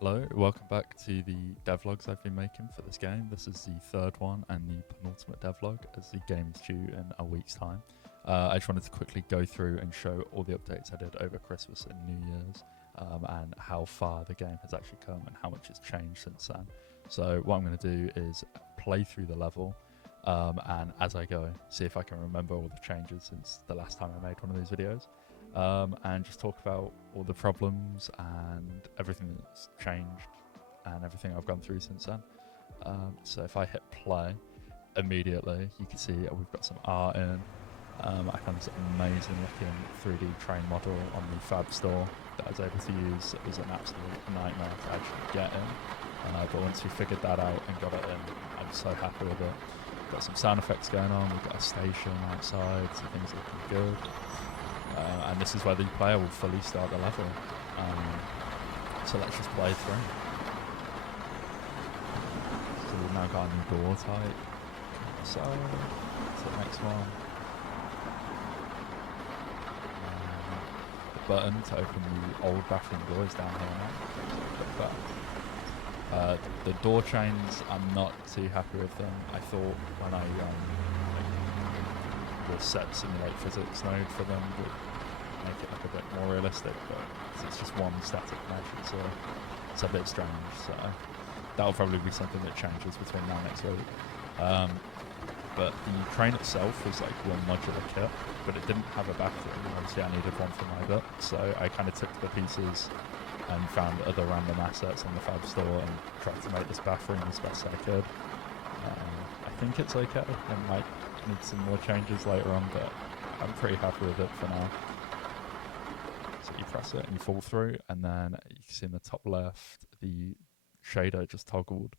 Hello, welcome back to the devlogs I've been making for this game. This is the third one and the penultimate devlog as the game is due in a week's time. I just wanted to quickly go through and show all the updates I did over Christmas and New Year's and how far the game has actually come and how much has changed since then. So what I'm going to do is play through the level and as I go, see if I can remember all the changes since the last time I made one of these videos. And just talk about all the problems and everything that's changed and everything I've gone through since then. So if I hit play, immediately you can see we've got some art in. I found this amazing looking 3D train model on the Fab store that I was able to use. It was an absolute nightmare to actually get in, but once we figured that out and got it in, I'm so happy with it. Got some sound effects going on, we've got a station outside, so things looking good. And this is where the player will fully start the level. So let's just play through. So we've now got a new door type. So, to the next one. The button to open the old bathroom door is down here now. The door chains, I'm not too happy with them. I thought when I will set simulate physics node for them would make it look a bit more realistic, but it's just one static mesh, it's a bit strange, so that'll probably be something that changes between now and next week. But the train itself was like one modular kit, but it didn't have a bathroom. Obviously I needed one for my bit, so I kind of took the pieces and found other random assets on the Fab store and tried to make this bathroom as best I could. I think it's okay. It might need some more changes later on, but I'm pretty happy with it for now. So you press it and you fall through, and then you can see in the top left the shader just toggled.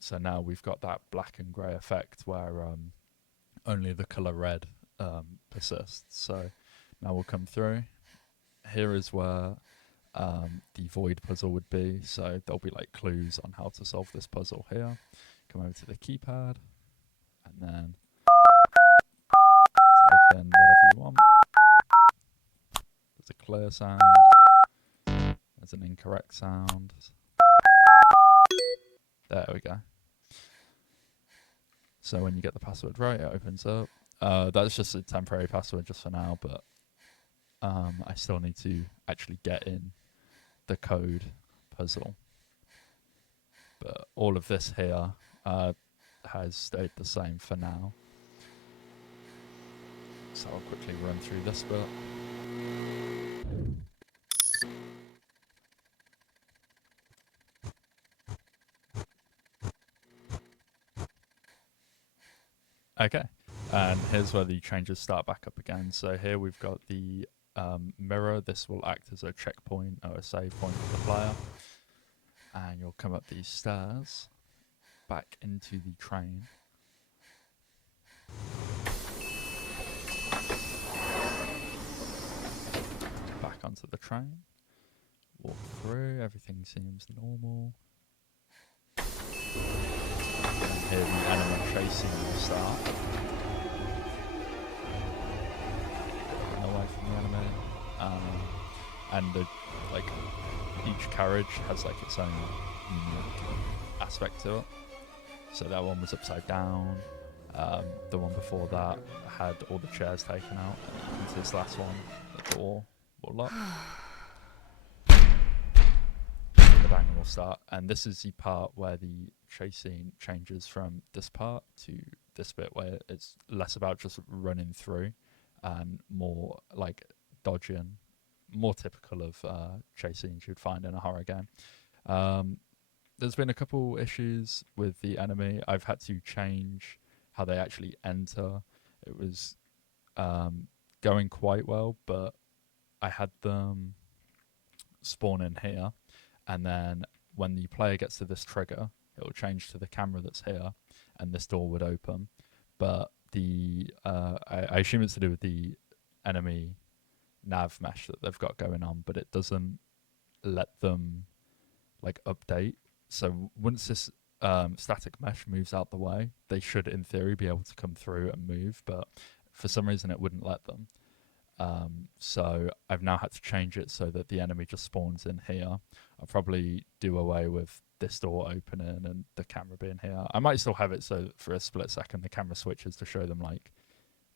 So now we've got that black and grey effect where only the colour red persists. So now we'll come through. Here is where the void puzzle would be, so there'll be like clues on how to solve this puzzle here. Come over to the keypad and then type in whatever you want. There's a clear sound, there's an incorrect sound. There we go. So when you get the password right, it opens up. That's just a temporary password just for now, but I still need to actually get in the code puzzle. But all of this here has stayed the same for now. So I'll quickly run through this bit. Okay, and here's where the changes start back up again. So here we've got the mirror. This will act as a checkpoint or a save point for the player. And you'll come up these stairs back into the train. Back onto the train. Walk through, everything seems normal. And here the animal chasing will start. Away from the anime. And each carriage has like its own unique aspect to it. So that one was upside down. The one before that had all the chairs taken out. And this last one, the door will lock. The banger will start. And this is the part where the chasing changes from this part to this bit where it's less about just running through and more like dodging, more typical of chasing you'd find in a horror game. There's been a couple issues with the enemy. I've had to change how they actually enter. It was going quite well, but I had them spawn in here, and then when the player gets to this trigger, it will change to the camera that's here, and this door would open. But the I assume it's to do with the enemy nav mesh that they've got going on, but it doesn't let them like update. So once this static mesh moves out the way, they should in theory be able to come through and move, but for some reason it wouldn't let them. So I've now had to change it so that the enemy just spawns in here. I'll probably do away with this door opening and the camera being here. I might still have it so for a split second the camera switches to show them like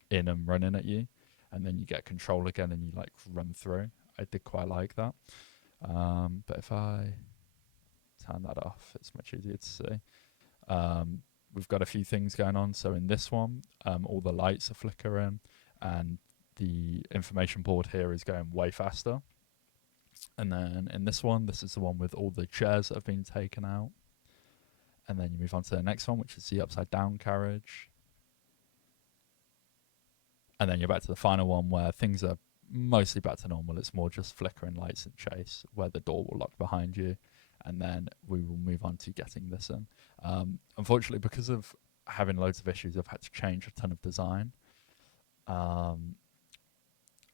in and running at you, and then you get control again and you like run through. I did quite like that. But if I turn that off, it's much easier to see. We've got a few things going on. So in this one, all the lights are flickering and the information board here is going way faster. And then in this one, this is the one with all the chairs that have been taken out. And then you move on to the next one, which is the upside down carriage. And then you're back to the final one where things are mostly back to normal. It's more just flickering lights and chase where the door will lock behind you. And then we will move on to getting this in. Unfortunately, because of having loads of issues, I've had to change a ton of design.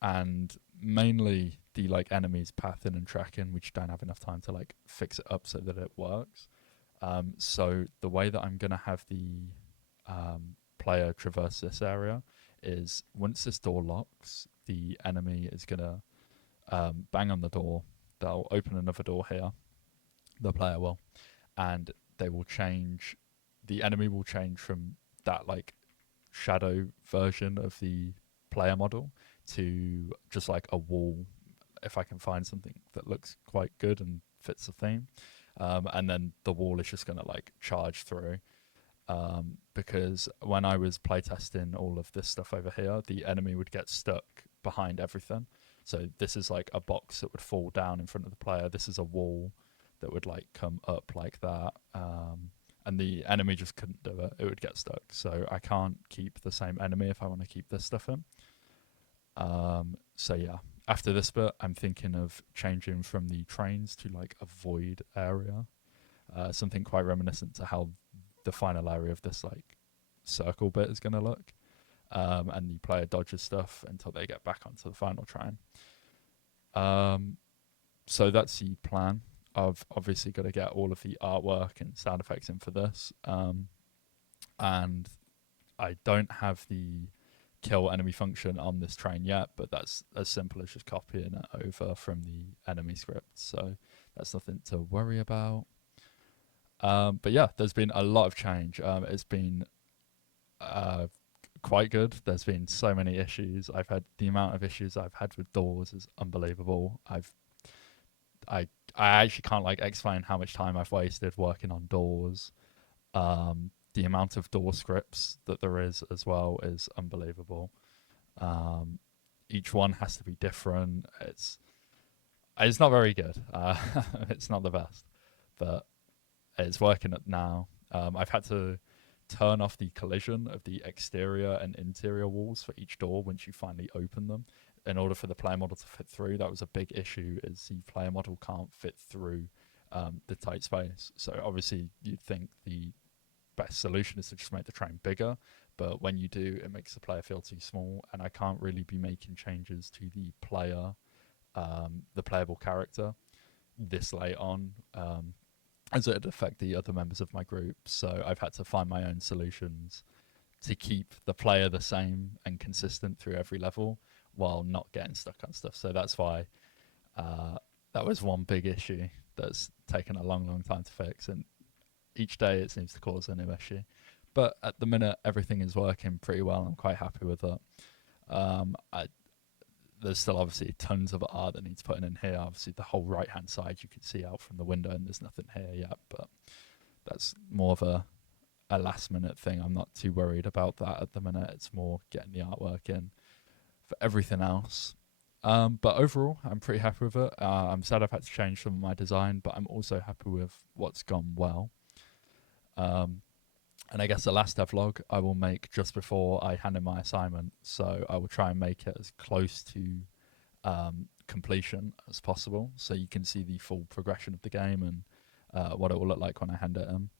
And mainly the like enemies pathing and tracking, which don't have enough time to like fix it up so that it works. So the way that I'm gonna have the player traverse this area is once this door locks, the enemy is gonna bang on the door. They'll open another door here. The player will, and they will change. The enemy will change from that like shadow version of the player model to just like a wall, if I can find something that looks quite good and fits the theme. And then the wall is just going to like charge through. Because when I was playtesting all of this stuff over here, the enemy would get stuck behind everything. So this is like a box that would fall down in front of the player. This is a wall that would like come up like that. And the enemy just couldn't do it. It would get stuck. So I can't keep the same enemy if I want to keep this stuff in. So yeah, after this bit, I'm thinking of changing from the trains to like a void area. Something quite reminiscent to how the final area of this like circle bit is going to look. And the player dodges stuff until they get back onto the final train. So that's the plan. I've obviously got to get all of the artwork and sound effects in for this. And I don't have the kill enemy function on this train yet, but that's as simple as just copying it over from the enemy script. So that's nothing to worry about. But yeah, there's been a lot of change. It's been quite good. There's been so many issues. I've had the amount of issues I've had with doors is unbelievable. I actually can't like explain how much time I've wasted working on doors. The amount of door scripts that there is as well is unbelievable. Each one has to be different. It's not very good. It's not the best, but it's working now. I've had to turn off the collision of the exterior and interior walls for each door once you finally open them in order for the player model to fit through. That was a big issue, is the player model can't fit through the tight space. So obviously you'd think the best solution is to just make the train bigger, but when you do, it makes the player feel too small, and I can't really be making changes to the player, the playable character this late on, as it'd affect the other members of my group. So I've had to find my own solutions to keep the player the same and consistent through every level while not getting stuck on stuff. So that's why that was one big issue that's taken a long time to fix, and each day it seems to cause a new issue. But at the minute, everything is working pretty well. I'm quite happy with it. There's still obviously tons of art that needs putting in here. Obviously, the whole right-hand side you can see out from the window, and there's nothing here yet. But that's more of a last-minute thing. I'm not too worried about that at the minute. It's more getting the artwork in for everything else. But overall, I'm pretty happy with it. I'm sad I've had to change some of my design, but I'm also happy with what's gone well. And I guess the last devlog I will make just before I hand in my assignment. So I will try and make it as close to completion as possible, so you can see the full progression of the game and what it will look like when I hand it in.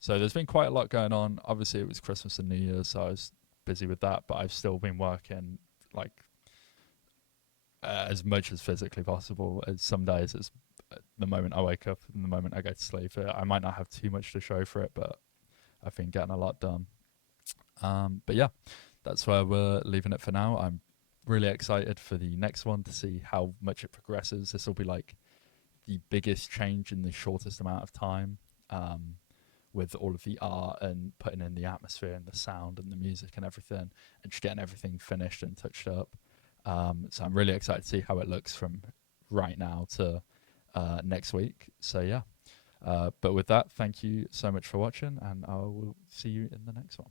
So there's been quite a lot going on. Obviously, it was Christmas and New Year's, so I was busy with that, but I've still been working like as much as physically possible. As some days, it's the moment I wake up and the moment I go to sleep. I might not have too much to show for it, but I've been getting a lot done. But yeah, that's where we're leaving it for now. I'm really excited for the next one to see how much it progresses. This will be like the biggest change in the shortest amount of time, with all of the art and putting in the atmosphere and the sound and the music and everything, and just getting everything finished and touched up. So I'm really excited to see how it looks from right now to next week. So yeah. But with that, thank you so much for watching, and I will see you in the next one.